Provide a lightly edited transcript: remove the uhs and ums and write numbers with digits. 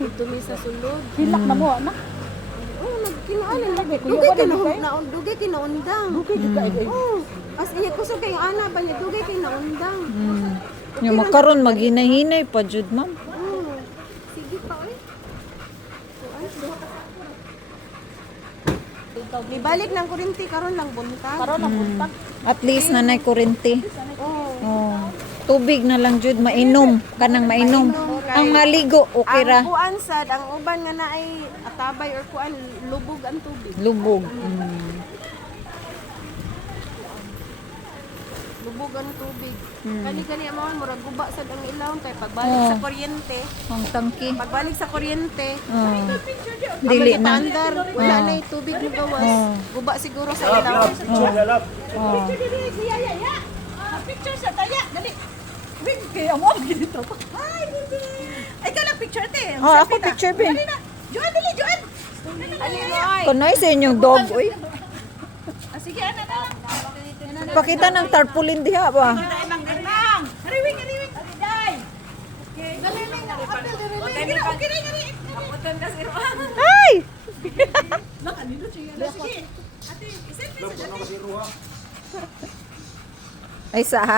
Ito mi sa sulod. Hilak na mo, anak. Oh, nagkinuanan lagi. Kuya, Dugay kinaundang. Dugay ka kay. Oh, as iya ko sa kay ana ba niya dugay kinaundang. Yung makaron maghinay-hinay pa jud, ma'am. Oh. Sige pa oy. Ibalik ng kurinti karon lang buntag. Karon ang buntag. At least nanay kurente. Oh. Oh. Tubig na lang jud mainom, kanang mainom. Ang maligo okay ra. Ang kuan sad, ang uban nga na ay atabay or kuan lubog ang tubig. Lubog. Lubog ang tubig. Kani mo murag guba sad ang ilaw kay pagbalik sa kuryente. Ang tangki. Pagbalik sa kuryente, Oh. Dili na. andar wala na yung tubig mo gawas. Guba siguro sa ilaw. Oh. Picture sa taya, dali. Wing kay amo ginito ko. Ay, hindi. Ay ka lang picture te. Oh, ako picture ba? Dali na. Juan, dali, Juan. Alin mo ay. Kunay sa inyong dog, uy. Sige, ana na. Pakita ng tarpaulin diha ba? Nang ganang. Hariwing, hariwing. Day. Okay. Dali na. Okay na, okay na. Kaputan ka si Juan. Ay! Nakanino siya. Sige. Ate, iset. Ay sa